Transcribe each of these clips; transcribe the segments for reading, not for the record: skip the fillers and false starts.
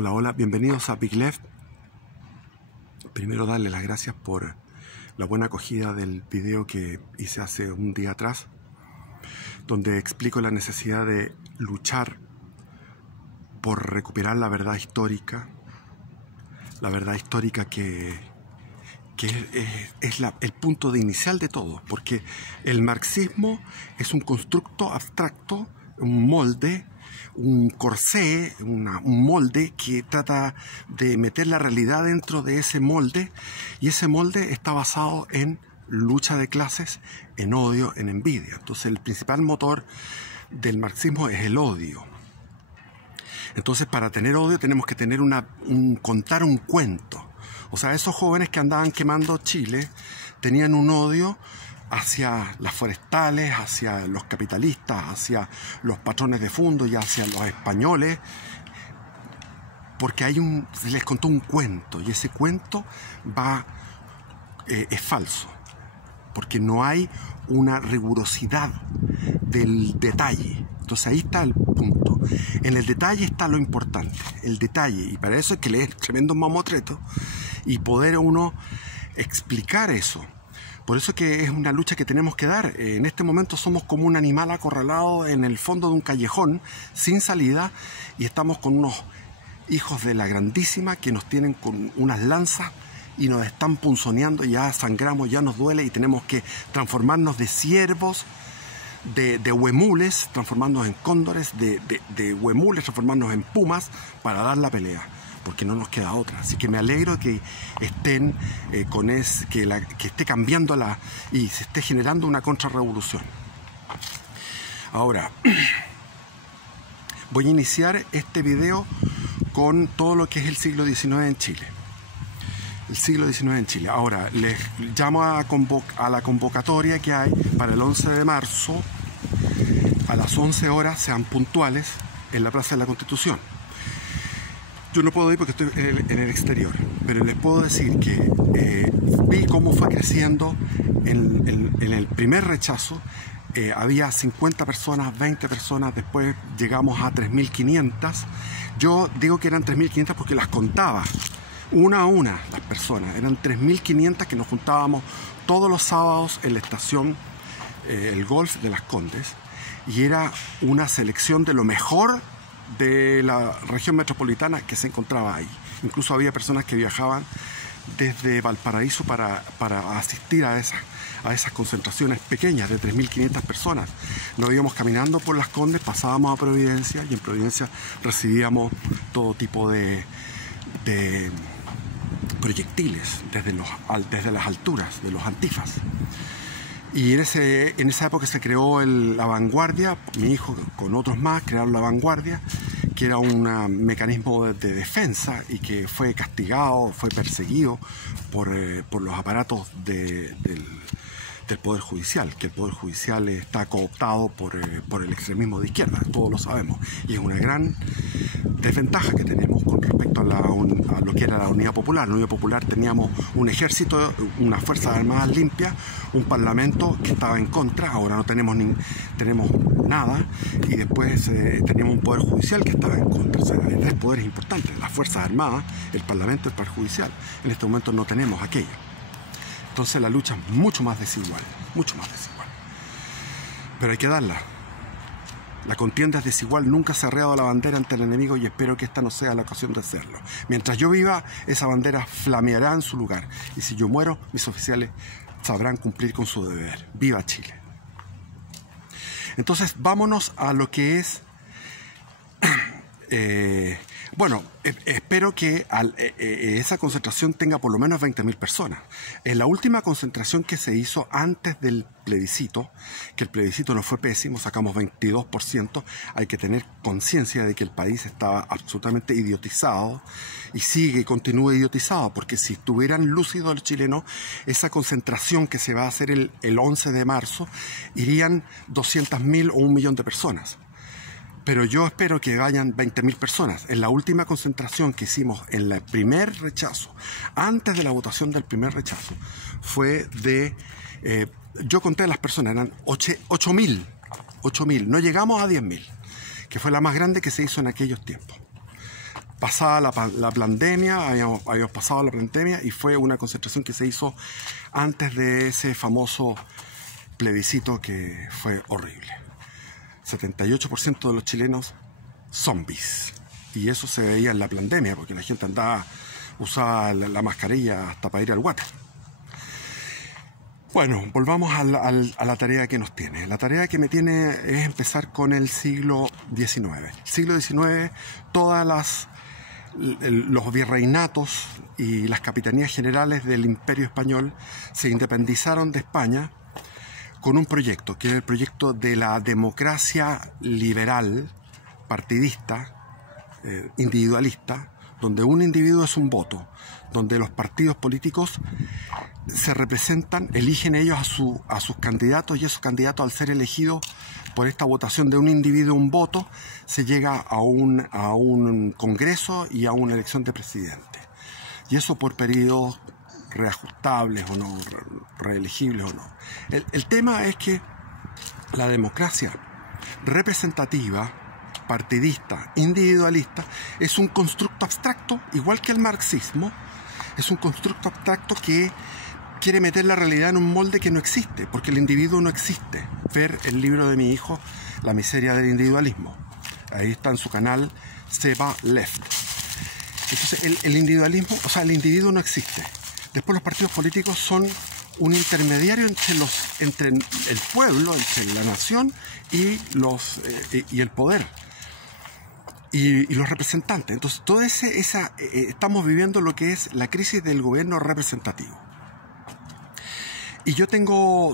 Hola, hola, bienvenidos a Big Left. Primero darle las gracias por la buena acogida del video que hice hace un día atrás, donde explico la necesidad de luchar por recuperar la verdad histórica que es el punto de inicial de todo, porque el marxismo es un constructo abstracto, un molde, un corsé, un molde que trata de meter la realidad dentro de ese molde, y ese molde está basado en lucha de clases, en odio, en envidia. Entonces el principal motor del marxismo es el odio. Entonces, para tener odio tenemos que tener contar un cuento. O sea, esos jóvenes que andaban quemando Chile tenían un odio hacia las forestales, hacia los capitalistas, hacia los patrones de fondo y hacia los españoles, porque se les contó un cuento, y ese cuento es falso, porque no hay una rigurosidad del detalle. Entonces ahí está el punto. En el detalle está lo importante, el detalle, y para eso hay que leer tremendos mamotretos y poder uno explicar eso. Por eso que es una lucha que tenemos que dar. En este momento somos como un animal acorralado en el fondo de un callejón sin salida, y estamos con unos hijos de la grandísima que nos tienen con unas lanzas y nos están punzoneando. Ya sangramos, ya nos duele, y tenemos que transformarnos de ciervos, de huemules, transformarnos en cóndores, de huemules, transformarnos en pumas para dar la pelea, porque no nos queda otra. Así que me alegro que estén que esté cambiando y se esté generando una contrarrevolución. Ahora voy a iniciar este video con todo lo que es el siglo XIX en Chile. El siglo XIX en Chile. Ahora les llamo a la convocatoria que hay para el 11 de marzo a las 11 horas, sean puntuales, en la Plaza de la Constitución. Yo no puedo ir porque estoy en el exterior, pero les puedo decir que vi cómo fue creciendo en el primer rechazo. Había 50 personas, 20 personas, después llegamos a 3.500. Yo digo que eran 3.500 porque las contaba una a una las personas. Eran 3.500 que nos juntábamos todos los sábados en la estación El Golf de Las Condes, y era una selección de lo mejor de la región metropolitana que se encontraba ahí. Incluso había personas que viajaban desde Valparaíso para asistir a esas concentraciones pequeñas de 3.500 personas. Nos íbamos caminando por Las Condes, pasábamos a Providencia, y en Providencia recibíamos todo tipo de proyectiles desde las alturas de los antifas. Y en esa época se creó la Vanguardia. Mi hijo con otros más crearon la Vanguardia, que era un mecanismo de defensa, y que fue castigado, fue perseguido por los aparatos del Poder Judicial, que el Poder Judicial está cooptado por el extremismo de izquierda, todos lo sabemos, y es una gran desventaja que tenemos con respecto a lo que era la Unidad Popular. En la Unidad Popular teníamos un ejército, unas fuerzas armadas limpias, un parlamento que estaba en contra. Ahora no tenemos nada, y después teníamos un poder judicial que estaba en contra. O sea, hay tres poderes importantes: las fuerzas armadas, el parlamento y el poder judicial. En este momento no tenemos aquello. Entonces la lucha es mucho más desigual, pero hay que darla. La contienda es desigual, nunca se ha arreado la bandera ante el enemigo, y espero que esta no sea la ocasión de hacerlo. Mientras yo viva, esa bandera flameará en su lugar, y si yo muero, mis oficiales sabrán cumplir con su deber. ¡Viva Chile! Entonces vámonos a lo que es... bueno, espero que esa concentración tenga por lo menos 20.000 personas. En la última concentración que se hizo antes del plebiscito, que el plebiscito no fue pésimo, sacamos 22%, hay que tener conciencia de que el país estaba absolutamente idiotizado, y sigue y continúa idiotizado, porque si estuvieran lúcidos los chilenos, esa concentración que se va a hacer el 11 de marzo, irían 200.000 o 1.000.000 de personas. Pero yo espero que vayan 20.000 personas. En la última concentración que hicimos en el primer rechazo, antes de la votación del primer rechazo, fue yo conté a las personas, eran 8.000. No llegamos a 10.000, que fue la más grande que se hizo en aquellos tiempos. pasada la pandemia, habíamos pasado la pandemia y fue una concentración que se hizo antes de ese famoso plebiscito que fue horrible. 78% de los chilenos zombies. Y eso se veía en la pandemia, porque la gente usaba la mascarilla hasta para ir al water. Bueno, volvamos a la tarea que nos tiene. La tarea que me tiene es empezar con el siglo XIX. El siglo XIX, los virreinatos y las capitanías generales del Imperio Español se independizaron de España con un proyecto, que es el proyecto de la democracia liberal, partidista, individualista, donde un individuo es un voto, donde los partidos políticos se representan, eligen ellos a sus candidatos, y esos candidatos, al ser elegidos por esta votación de un individuo, un voto, se llega a un congreso y a una elección de presidente. Y eso por periodos reajustables o no, reelegibles o no. El tema es que la democracia representativa, partidista, individualista, es un constructo abstracto, igual que el marxismo. Es un constructo abstracto que quiere meter la realidad en un molde que no existe, porque el individuo no existe. Ver el libro de mi hijo, La miseria del individualismo. Ahí está en su canal, Seba Left. Entonces, el individualismo, o sea, el individuo no existe. Después los partidos políticos son un intermediario entre el pueblo, entre la nación y el poder. Y los representantes. Entonces, estamos viviendo lo que es la crisis del gobierno representativo. Y yo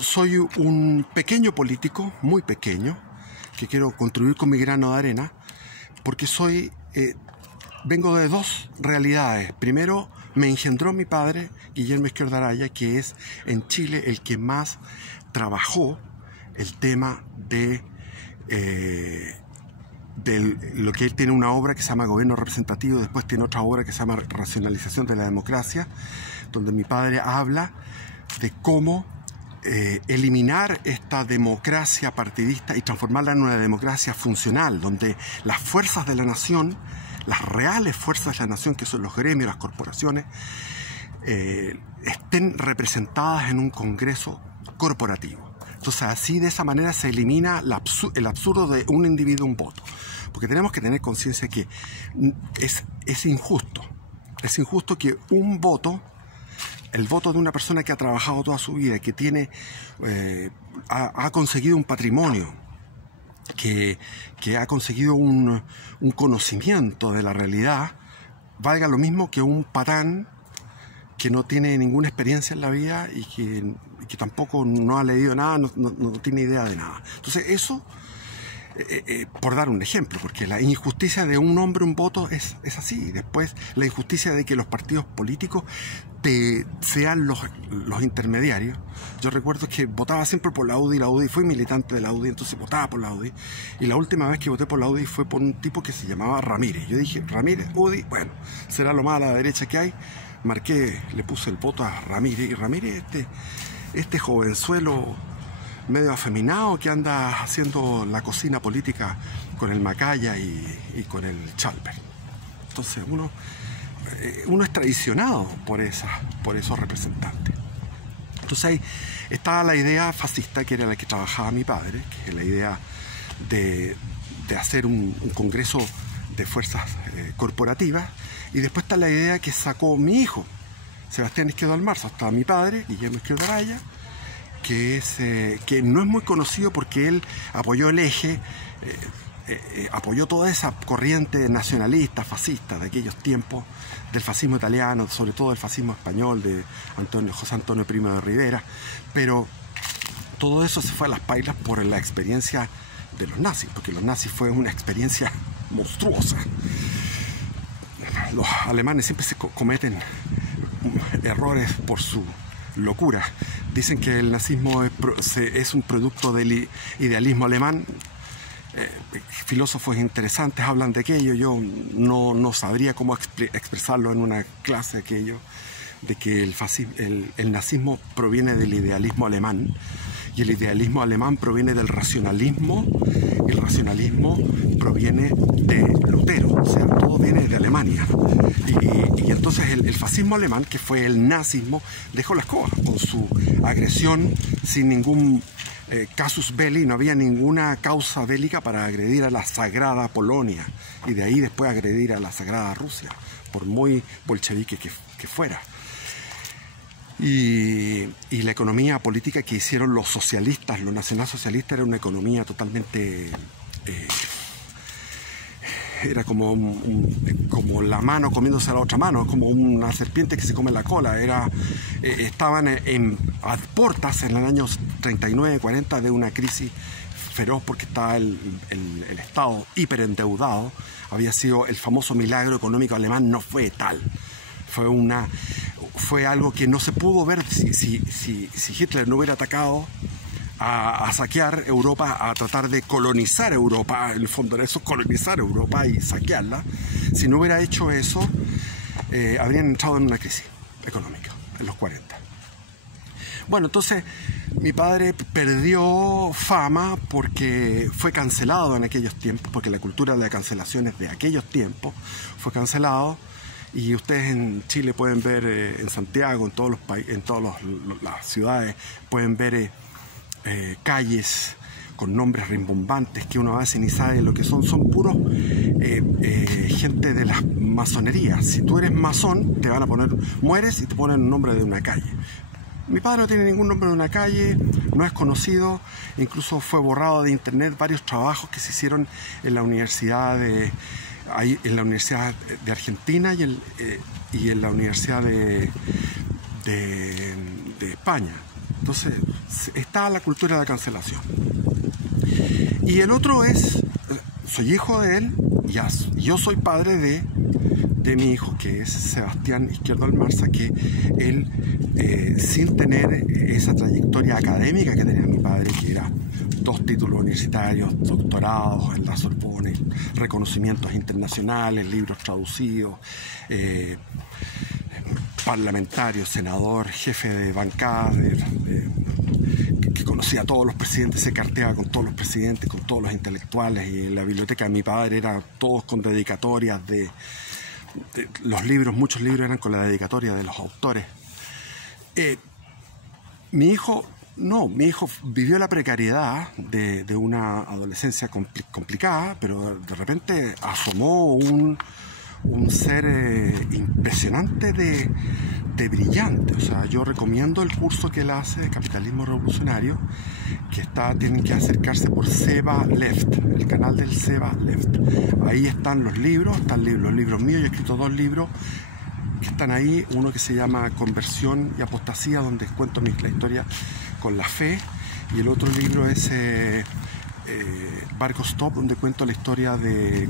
soy un pequeño político, muy pequeño, que quiero contribuir con mi grano de arena, porque vengo de dos realidades. Primero, me engendró mi padre, Guillermo Izquierdo Araya, que es en Chile el que más trabajó el tema de lo que él tiene una obra que se llama Gobierno Representativo, después tiene otra obra que se llama Racionalización de la Democracia, donde mi padre habla de cómo eliminar esta democracia partidista y transformarla en una democracia funcional, donde las fuerzas de la nación, las reales fuerzas de la nación, que son los gremios, las corporaciones, estén representadas en un congreso corporativo. Entonces, así, de esa manera, se elimina el absurdo de un individuo, un voto. Porque tenemos que tener conciencia que es injusto. Es injusto que un voto, el voto de una persona que ha trabajado toda su vida, que ha conseguido un patrimonio, que ha conseguido un conocimiento de la realidad, valga lo mismo que un patán que no tiene ninguna experiencia en la vida y que tampoco no ha leído nada, no tiene idea de nada. Entonces eso, por dar un ejemplo, porque la injusticia de un hombre, un voto, es así. Después, la injusticia de que los partidos políticos sean los intermediarios. Yo recuerdo que votaba siempre por la UDI, fui militante de la UDI, entonces votaba por la UDI, y la última vez que voté por la UDI fue por un tipo que se llamaba Ramírez. Yo dije, Ramírez, UDI, bueno, será lo más a la derecha que hay. Le puse el voto a Ramírez, y Ramírez, este jovenzuelo medio afeminado que anda haciendo la cocina política con el Macaya y con el Chalper. Entonces uno es traicionado por esos representantes. Entonces ahí estaba la idea fascista, que era la que trabajaba mi padre, que es la idea de hacer un congreso de fuerzas corporativas. Y después está la idea que sacó mi hijo, Sebastián Izquierdo Almarzo. Está mi padre, Guillermo Izquierdo Araya, que no es muy conocido porque él apoyó el eje, apoyó toda esa corriente nacionalista, fascista de aquellos tiempos, del fascismo italiano, sobre todo del fascismo español, de José Antonio Primo de Rivera. Pero todo eso se fue a las pailas por la experiencia de los nazis, porque los nazis fue una experiencia monstruosa. Los alemanes siempre se cometen errores por su locura. Dicen que el nazismo es un producto del idealismo alemán. Filósofos interesantes hablan de aquello. Yo no sabría cómo expresarlo en una clase, aquello de que el nazismo proviene del idealismo alemán, y el idealismo alemán proviene del racionalismo, y el racionalismo proviene de Lutero. O sea, todo viene de Alemania. el fascismo alemán, que fue el nazismo, dejó la escoba con su agresión sin ningún casus belli, no había ninguna causa bélica para agredir a la sagrada Polonia y de ahí después agredir a la sagrada Rusia, por muy bolchevique que fuera. Y la economía política que hicieron los socialistas, los nacionalsocialistas, era una economía totalmente... era como la mano comiéndose a la otra mano, como una serpiente que se come la cola. Estaban a puertas en los años 39-40 de una crisis feroz porque estaba el Estado hiperendeudado. Había sido el famoso milagro económico alemán, no fue tal. Fue algo que no se pudo ver si Hitler no hubiera atacado a saquear Europa, a tratar de colonizar Europa. En el fondo era eso, colonizar Europa y saquearla. Si no hubiera hecho eso, habrían entrado en una crisis económica en los 40. Bueno, entonces mi padre perdió fama porque fue cancelado en aquellos tiempos, porque la cultura de la cancelación es de aquellos tiempos, fue cancelado. Y ustedes en Chile pueden ver, en Santiago, en todas las ciudades, pueden ver calles con nombres rimbombantes que uno a veces ni sabe lo que son puros gente de las masonerías. Si tú eres masón, te van a poner, mueres y te ponen un nombre de una calle. Mi padre no tiene ningún nombre de una calle, no es conocido, incluso fue borrado de internet varios trabajos que se hicieron en la Universidad de Argentina y en la Universidad de España. Entonces está la cultura de la cancelación. Y el otro soy hijo de él, yo soy padre de mi hijo, que es Sebastián Izquierdo Almarza, que él, sin tener esa trayectoria académica que tenía mi padre, que era 2 títulos universitarios, doctorados en la Sorbonne, reconocimientos internacionales, libros traducidos, parlamentario, senador, jefe de bancada, que conocía a todos los presidentes, se carteaba con todos los presidentes, con todos los intelectuales, y en la biblioteca de mi padre era todos con dedicatorias de los libros, muchos libros eran con la dedicatoria de los autores. Mi hijo vivió la precariedad de una adolescencia complicada, pero de repente asomó un ser impresionante de brillante. O sea, yo recomiendo el curso que él hace de Capitalismo Revolucionario, que tienen que acercarse por Seba Left, el canal del Seba Left. Ahí están los libros, los libros míos. Yo he escrito 2 libros que están ahí, uno que se llama Conversión y Apostasía, donde cuento la historia con la fe, y el otro libro es Barco Stop, donde cuento la historia de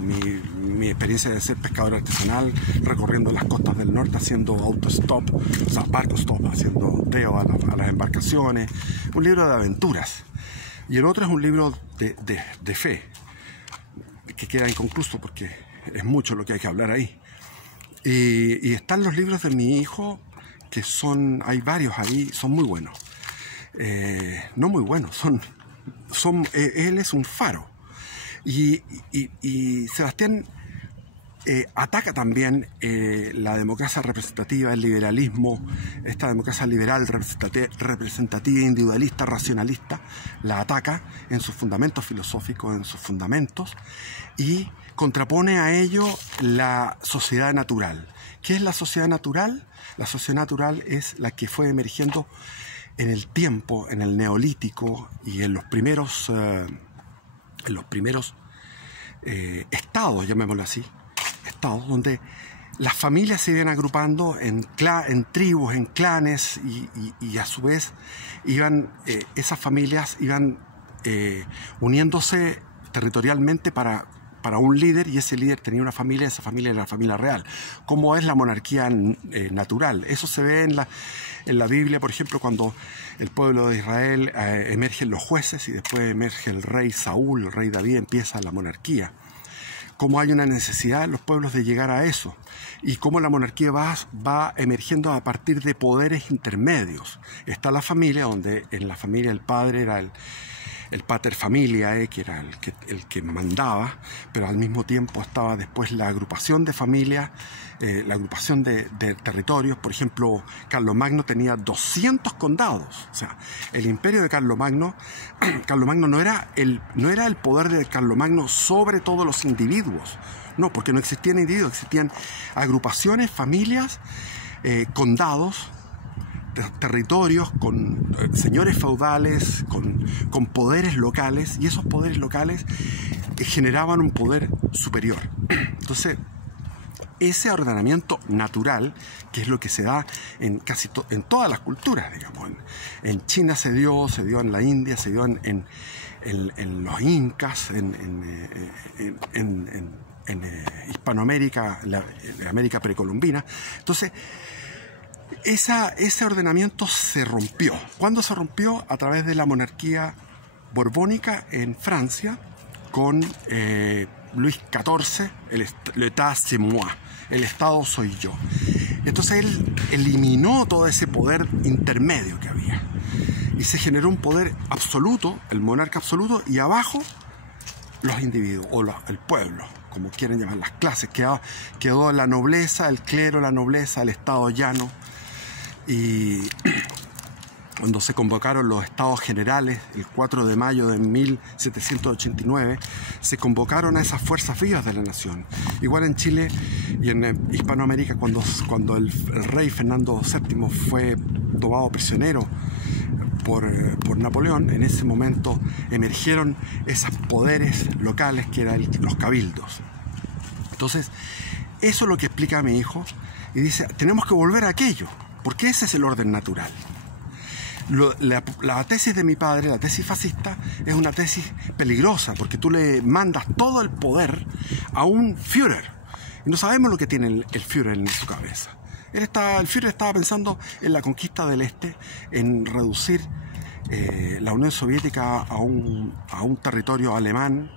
mi experiencia de ser pescador artesanal, recorriendo las costas del norte, haciendo autostop, o sea, barco stop, haciendo deo a las embarcaciones. Un libro de aventuras. Y el otro es un libro de fe, que queda inconcluso porque es mucho lo que hay que hablar ahí. Y están los libros de mi hijo, que hay varios ahí, son muy buenos. No muy buenos, él es un faro. Y Sebastián ataca también la democracia representativa, el liberalismo, esta democracia liberal, representativa, individualista, racionalista, la ataca en sus fundamentos filosóficos, en sus fundamentos, y contrapone a ello la sociedad natural. ¿Qué es la sociedad natural? La sociedad natural es la que fue emergiendo en el tiempo, en el neolítico y en los primeros estados, llamémoslo así, estados donde las familias se iban agrupando en tribus, en clanes, y a su vez esas familias iban uniéndose territorialmente para un líder, y ese líder tenía una familia, esa familia era la familia real, como es la monarquía natural. Eso se ve en la Biblia, por ejemplo, cuando el pueblo de Israel emergen los jueces y después emerge el rey Saúl, el rey David, empieza la monarquía. Cómo hay una necesidad en los pueblos de llegar a eso, y cómo la monarquía va emergiendo a partir de poderes intermedios. Está la familia, donde en la familia el padre era el pater familiae, que era el que mandaba, pero al mismo tiempo estaba después la agrupación de familias, la agrupación de territorios. Por ejemplo, Carlomagno tenía 200 condados. O sea, el imperio de Carlomagno no era el poder de Carlomagno sobre todos los individuos. No, porque no existían individuos, existían agrupaciones, familias, condados, territorios con señores feudales, con poderes locales, y esos poderes locales generaban un poder superior. Entonces, ese ordenamiento natural, que es lo que se da en casi en todas las culturas, digamos. En China se dio en la India, se dio en los incas, en Hispanoamérica, la América precolombina. Entonces, ese ordenamiento se rompió. ¿Cuándo se rompió? A través de la monarquía borbónica en Francia, con Luis XIV, l'État c'est moi, el Estado soy yo. Entonces él eliminó todo ese poder intermedio que había y se generó un poder absoluto, el monarca absoluto, y abajo los individuos o el pueblo, como quieren llamar, las clases. Quedó la nobleza, el clero, la nobleza, el estado llano. Y cuando se convocaron los estados generales el 4 de mayo de 1789, se convocaron a esas fuerzas vivas de la nación. Igual en Chile y en Hispanoamérica, cuando el rey Fernando VII fue tomado prisionero por Napoleón, en ese momento emergieron esos poderes locales que eran los cabildos. Entonces, eso es lo que explica a mi hijo, y dice, tenemos que volver a aquello, porque ese es el orden natural. La tesis de mi padre, la tesis fascista, es una tesis peligrosa, porque tú le mandas todo el poder a un Führer, y no sabemos lo que tiene el Führer en su cabeza. El Führer estaba pensando en la conquista del Este, en reducir la Unión Soviética a un territorio alemán,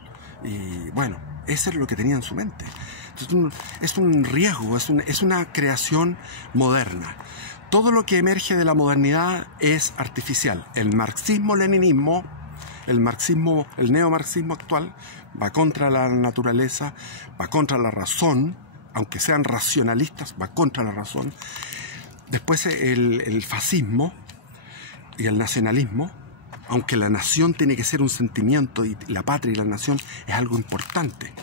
y bueno, eso es lo que tenía en su mente. Entonces, es un riesgo, es una creación moderna. Todo lo que emerge de la modernidad es artificial. El marxismo-leninismo, el neomarxismo actual, va contra la naturaleza, va contra la razón, aunque sean racionalistas, va contra la razón. Después el fascismo y el nacionalismo, aunque la nación tiene que ser un sentimiento, y la patria y la nación es algo importante,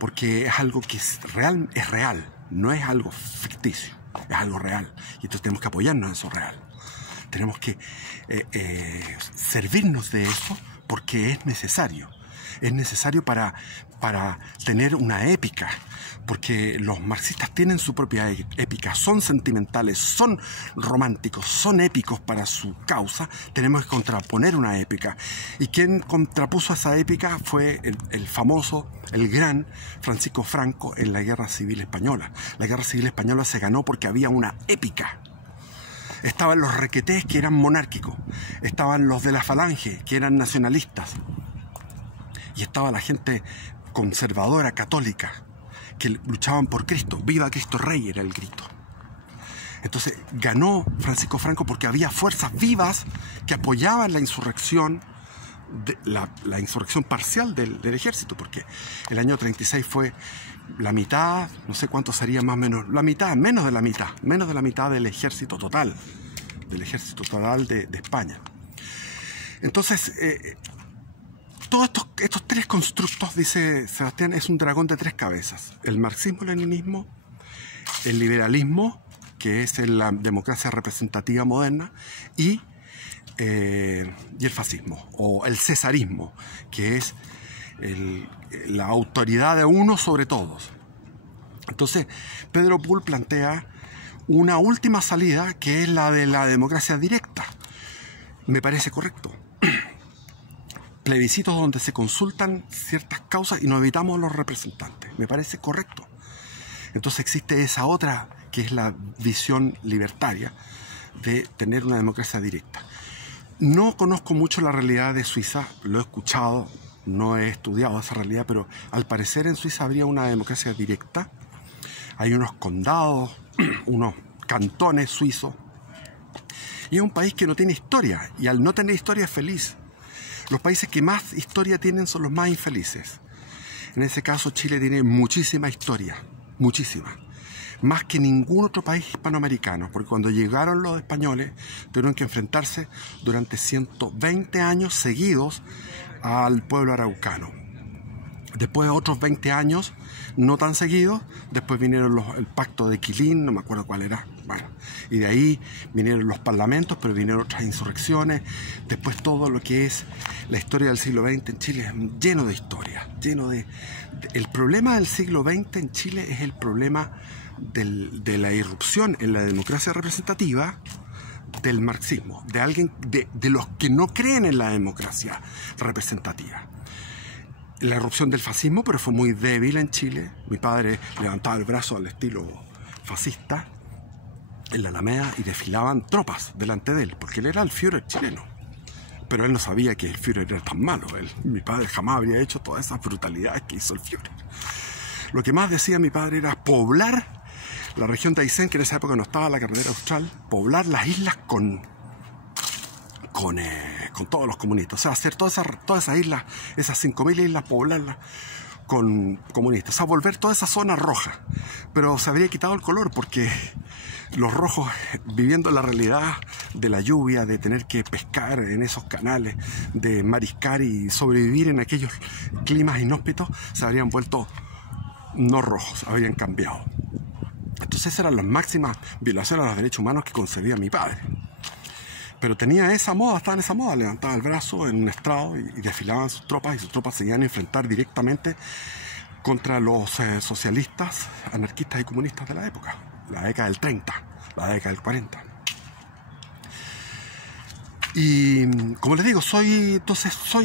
porque es algo que es real, no es algo ficticio, es algo real. Y entonces tenemos que apoyarnos en eso real. Tenemos que servirnos de eso porque es necesario. Es necesario para tener una épica, porque los marxistas tienen su propia épica, son sentimentales, son románticos, son épicos para su causa. Tenemos que contraponer una épica. ¿Y quien contrapuso esa épica? Fue el famoso, el gran Francisco Franco en la Guerra Civil Española. La Guerra Civil Española se ganó porque había una épica. Estaban los requetés, que eran monárquicos, estaban los de la Falange, que eran nacionalistas, y estaba la gente conservadora, católica, que luchaban por Cristo. ¡Viva Cristo Rey! Era el grito. Entonces ganó Francisco Franco porque había fuerzas vivas que apoyaban la insurrección, la insurrección parcial del ejército, porque el año 36 fue la mitad, no sé cuánto sería más o menos, la mitad, menos de la mitad del ejército total, de España. Entonces, todos estos tres constructos, dice Sebastián, es un dragón de tres cabezas. El marxismo-leninismo, el liberalismo, que es la democracia representativa moderna, y el fascismo, o el cesarismo, que es la autoridad de uno sobre todos. Entonces, Pedro Bull plantea una última salida, que es la de la democracia directa. Me parece correcto. Plebiscitos donde se consultan ciertas causas y nos evitamos los representantes. Me parece correcto. Entonces existe esa otra, que es la visión libertaria de tener una democracia directa. No conozco mucho la realidad de Suiza, lo he escuchado, no he estudiado esa realidad, pero al parecer en Suiza habría una democracia directa. Hay unos condados, unos cantones suizos, y es un país que no tiene historia, y al no tener historia es feliz. Los países que más historia tienen son los más infelices. En ese caso, Chile tiene muchísima historia, muchísima. Más que ningún otro país hispanoamericano, porque cuando llegaron los españoles tuvieron que enfrentarse durante 120 años seguidos al pueblo araucano. Después de otros 20 años, no tan seguidos, después vinieron el pacto de Quilín, no me acuerdo cuál era, bueno, y de ahí vinieron los parlamentos, pero vinieron otras insurrecciones, después todo lo que es la historia del siglo XX en Chile es lleno de historia, lleno de... El problema del siglo XX en Chile es el problema de la irrupción en la democracia representativa del marxismo, de los que no creen en la democracia representativa. La irrupción del fascismo, pero fue muy débil en Chile. Mi padre levantaba el brazo al estilo fascista en la Alameda y desfilaban tropas delante de él, porque él era el Führer chileno. Pero él no sabía que el Führer era tan malo. Mi padre jamás habría hecho todas esas brutalidades que hizo el Führer. Lo que más decía mi padre era poblar la región de Aysén, que en esa época no estaba la carretera austral, poblar las islas con todos los comunistas. O sea, hacer todas esas islas, esas 5.000 islas, poblarlas con comunistas. O sea, volver toda esa zona roja. Pero se habría quitado el color porque los rojos, viviendo la realidad de la lluvia, de tener que pescar en esos canales, de mariscar y sobrevivir en aquellos climas inhóspitos, se habrían vuelto no rojos, habrían cambiado. Entonces esas eran las máximas violaciones a los derechos humanos que concebía mi padre. Pero tenía esa moda, estaba en esa moda, levantaba el brazo en un estrado y desfilaban sus tropas, y sus tropas se iban a enfrentar directamente contra los socialistas, anarquistas y comunistas de la época, la década del 30, la década del 40. Y como les digo, soy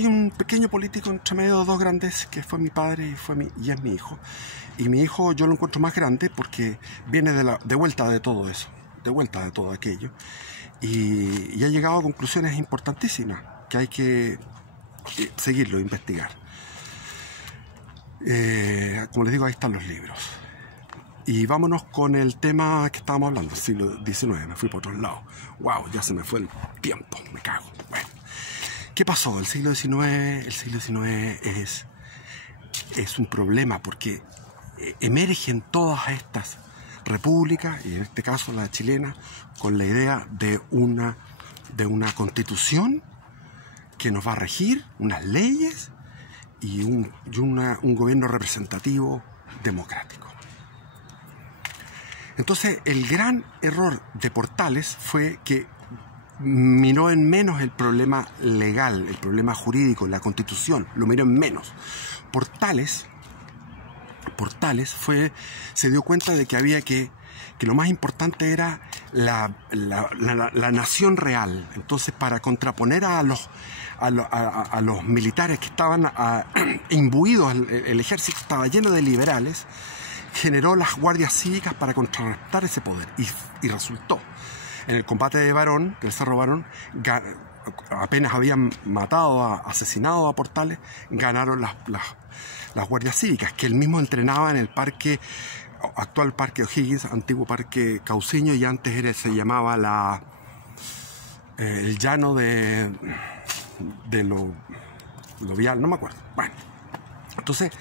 un pequeño político entre medio de dos grandes, que fue mi padre y es mi hijo. Y mi hijo yo lo encuentro más grande porque viene de vuelta de todo eso, de vuelta de todo aquello. Y ha llegado a conclusiones importantísimas que hay que seguirlo, investigar. Como les digo, ahí están los libros. Y vámonos con el tema que estábamos hablando, el siglo XIX. Me fui por otros lados. ¡Wow! Ya se me fue el tiempo. Me cago. Bueno, ¿qué pasó? El siglo XIX es un problema porque emergen todas estas repúblicas, y en este caso la chilena, con la idea de una constitución que nos va a regir, unas leyes y un gobierno representativo democrático. Entonces, el gran error de Portales fue que miró en menos el problema legal, el problema jurídico, la constitución, lo miró en menos. Portales se dio cuenta de que lo más importante era la nación real. Entonces, para contraponer a los militares que estaban imbuidos, el ejército estaba lleno de liberales, generó las guardias cívicas para contrarrestar ese poder. Y resultó. En el combate de Barón, del Cerro Barón, apenas habían asesinado a Portales, ganaron las guardias cívicas, que él mismo entrenaba en el actual parque O'Higgins, antiguo parque Cauciño, y antes se llamaba el llano de lo vial, no me acuerdo. Bueno, entonces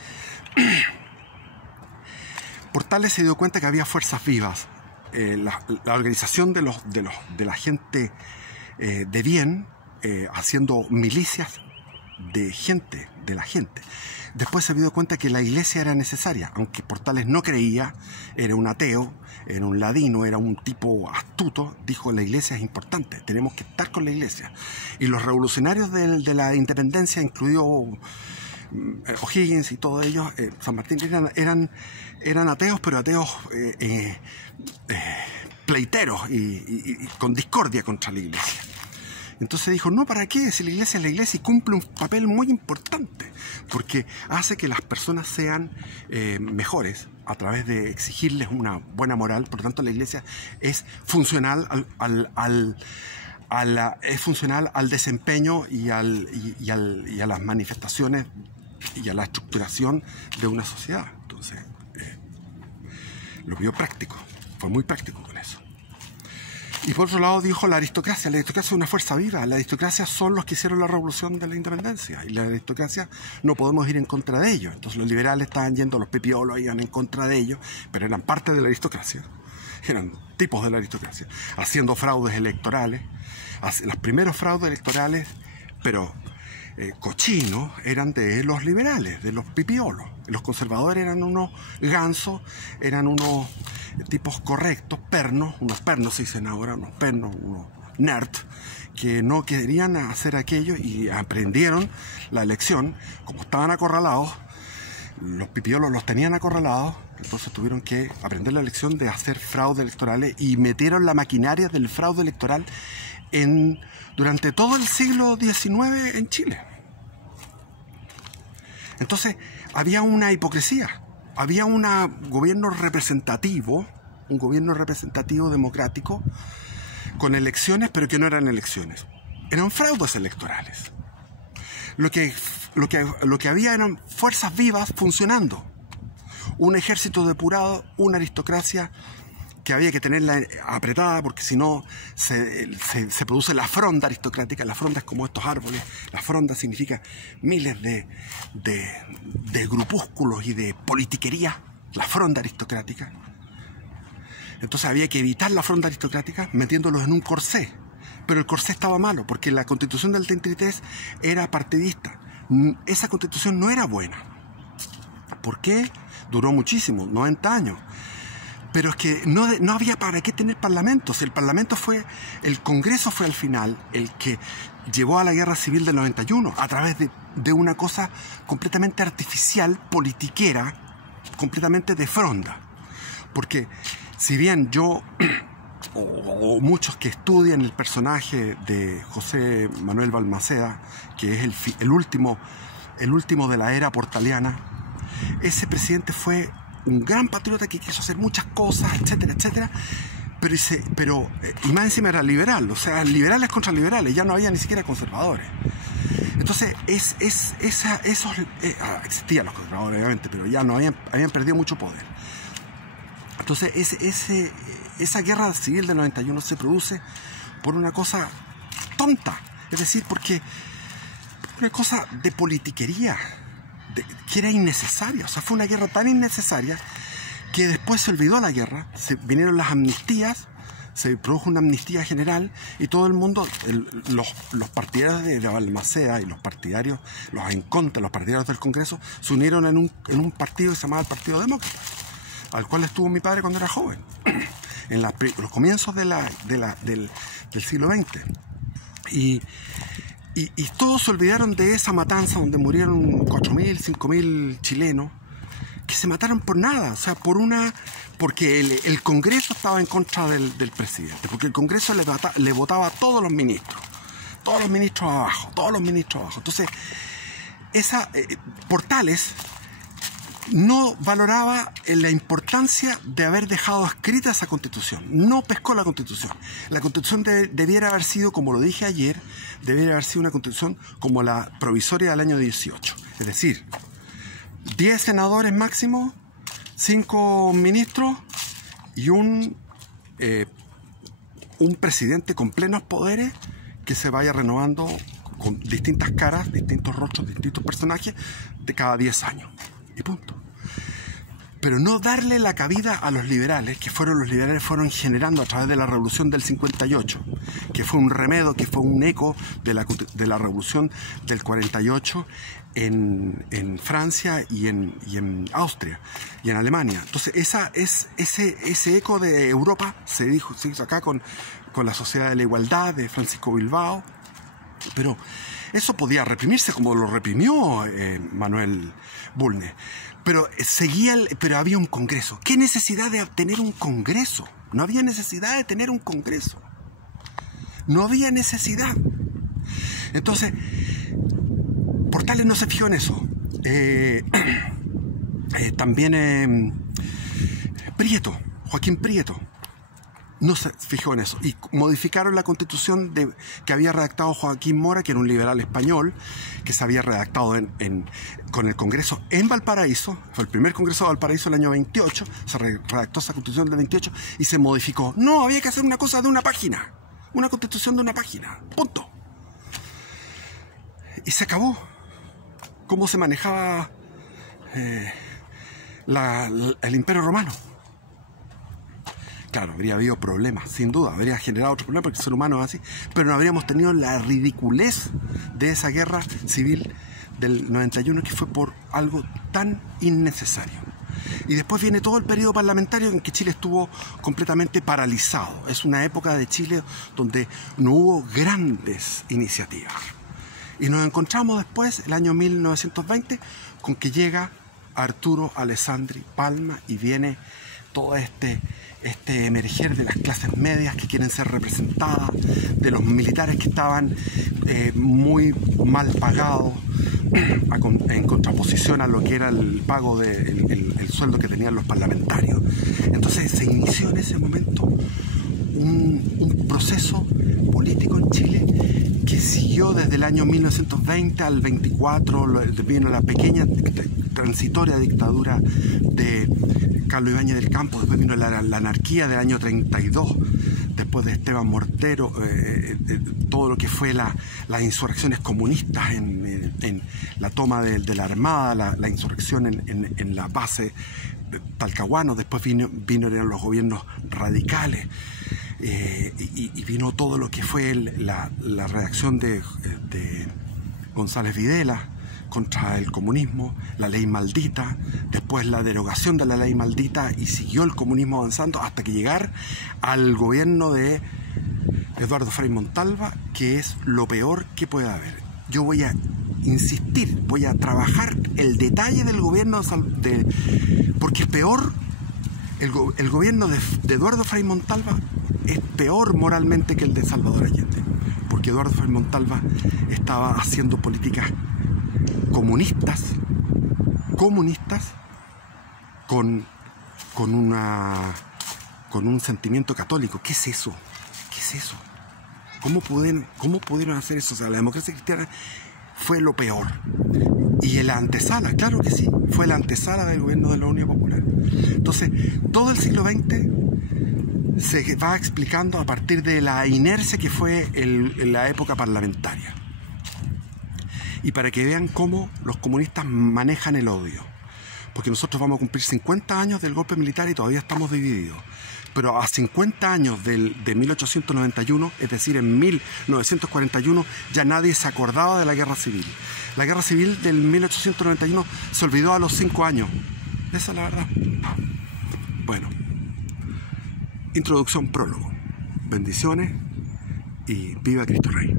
Portales se dio cuenta que había fuerzas vivas. La organización de la gente de bien, haciendo milicias de la gente. Después se dio cuenta que la iglesia era necesaria, aunque Portales no creía, era un ateo, era un ladino, era un tipo astuto, dijo: la iglesia es importante, tenemos que estar con la iglesia. Y los revolucionarios de la independencia, incluido O'Higgins y todos ellos, San Martín, eran ateos, pero ateos pleiteros y con discordia contra la iglesia. Entonces dijo: no, ¿para qué? Si la iglesia es la iglesia y cumple un papel muy importante, porque hace que las personas sean mejores a través de exigirles una buena moral. Por lo tanto, la iglesia es funcional al desempeño y a las manifestaciones y a la estructuración de una sociedad. Entonces, lo vio práctico, fue muy práctico con eso. Y por otro lado dijo la aristocracia es una fuerza viva, la aristocracia son los que hicieron la revolución de la independencia y la aristocracia no podemos ir en contra de ellos. Entonces los liberales estaban yendo, los pipiolos iban en contra de ellos, pero eran parte de la aristocracia, eran tipos de la aristocracia, haciendo fraudes electorales. Los primeros fraudes electorales, pero cochinos, eran de los liberales, de los pipiolos. Los conservadores eran unos gansos, eran unos tipos correctos, unos pernos se dicen ahora, unos pernos, unos nerds, que no querían hacer aquello y aprendieron la lección. Como estaban acorralados, los pipiolos los tenían acorralados, entonces tuvieron que aprender la lección de hacer fraudes electorales y metieron la maquinaria del fraude electoral durante todo el siglo XIX en Chile. Entonces había una hipocresía, había un gobierno representativo democrático, con elecciones, pero que no eran elecciones, eran fraudes electorales. Lo que había eran fuerzas vivas funcionando, un ejército depurado, una aristocracia que había que tenerla apretada, porque si no se produce la fronda aristocrática. La fronda es como estos árboles. La fronda significa miles de grupúsculos y de politiquería. La fronda aristocrática. Entonces había que evitar la fronda aristocrática metiéndolos en un corsé. Pero el corsé estaba malo, porque la Constitución del 33 era partidista. Esa Constitución no era buena. ¿Por qué? Duró muchísimo, 90 años. Pero es que no había para qué tener parlamentos. El Congreso fue al final el que llevó a la guerra civil del 91 a través de una cosa completamente artificial, politiquera, completamente de fronda. Porque si bien yo o muchos que estudian el personaje de José Manuel Balmaceda, que es el último de la era portaliana, ese presidente fue un gran patriota que quiso hacer muchas cosas, etcétera, etcétera, pero y más encima era liberal, o sea, liberales contra liberales, ya no había ni siquiera conservadores. Entonces, existían los conservadores, obviamente, pero ya no habían perdido mucho poder. Entonces, esa guerra civil del 91 se produce por una cosa tonta, es decir, porque una cosa de politiquería, que era innecesaria. O sea, fue una guerra tan innecesaria que después se olvidó la guerra, vinieron las amnistías, se produjo una amnistía general y todo el mundo, los partidarios de Balmaceda y los partidarios del Congreso se unieron en un partido que se llamaba el Partido Demócrata, al cual estuvo mi padre cuando era joven, en los comienzos del siglo XX. Y todos se olvidaron de esa matanza donde murieron 4.000, 5.000 chilenos, que se mataron por nada, o sea, porque el Congreso estaba en contra del presidente, porque el Congreso le votaba a todos los ministros abajo. Entonces, Portales no valoraba la importancia de haber dejado escrita esa Constitución. No pescó la Constitución. La Constitución debiera haber sido, como lo dije ayer, debiera haber sido una Constitución como la provisoria del año 18. Es decir, 10 senadores máximo, 5 ministros y un presidente con plenos poderes que se vaya renovando con distintas caras, distintos rostros, distintos personajes de cada 10 años. Y punto. Pero no darle la cabida a los liberales, fueron generando a través de la revolución del 58, que fue un remedio, que fue un eco de la revolución del 48 en Francia y en Austria y en Alemania. Entonces ese eco de Europa se hizo acá con la Sociedad de la Igualdad de Francisco Bilbao, pero eso podía reprimirse como lo reprimió Manuel Bulnes. Pero había un Congreso. ¿Qué necesidad de tener un Congreso? No había necesidad de tener un Congreso. No había necesidad. Entonces, Portales no se fijó en eso. También Joaquín Prieto. no se fijó en eso y modificaron la constitución que había redactado Joaquín Mora, que era un liberal español, que se había redactado con el Congreso en Valparaíso. Fue el primer Congreso de Valparaíso el año 28, se redactó esa constitución del 28 y se modificó. No, había que hacer una cosa de una página, una constitución de una página, punto. Y se acabó. ¿Cómo se manejaba el Imperio Romano? Claro, habría habido problemas, sin duda, habría generado otros problemas porque el ser humano es así, pero no habríamos tenido la ridiculez de esa guerra civil del 91, que fue por algo tan innecesario. Y después viene todo el periodo parlamentario en que Chile estuvo completamente paralizado. Es una época de Chile donde no hubo grandes iniciativas. Y nos encontramos después, el año 1920, con que llega Arturo Alessandri Palma y viene todo este emerger de las clases medias que quieren ser representadas, de los militares que estaban muy mal pagados, en contraposición a lo que era el pago el sueldo que tenían los parlamentarios. Entonces se inició en ese momento un proceso político en Chile que siguió desde el año 1920 al 24, vino la pequeña transitoria dictadura de Carlos Ibáñez del Campo, después vino la anarquía del año 32, después de Esteban Mortero, todo lo que fue las insurrecciones comunistas en la toma de la Armada, la insurrección en la base de Talcahuano, después vinieron los gobiernos radicales, y vino todo lo que fue la redacción de González Videla contra el comunismo, la ley maldita, después la derogación de la ley maldita, y siguió el comunismo avanzando hasta que llegar al gobierno de Eduardo Frei Montalva, que es lo peor que puede haber. Yo voy a insistir, voy a trabajar el detalle del gobierno porque es peor. El gobierno de Eduardo Frei Montalva es peor moralmente que el de Salvador Allende, porque Eduardo Frei Montalva estaba haciendo políticas comunistas con un sentimiento católico. ¿Qué es eso? ¿Qué es eso? ¿Cómo pudieron hacer eso? O sea, la democracia cristiana fue lo peor. Y en la antesala, claro que sí, fue la antesala del gobierno de la Unión Popular. Entonces, todo el siglo XX se va explicando a partir de la inercia que fue la época parlamentaria. Y para que vean cómo los comunistas manejan el odio. Porque nosotros vamos a cumplir 50 años del golpe militar y todavía estamos divididos. Pero a 50 años de 1891, es decir, en 1941, ya nadie se acordaba de la guerra civil. La guerra civil del 1891 se olvidó a los 5 años. Esa es la verdad. Bueno, introducción, prólogo. Bendiciones y viva Cristo Rey.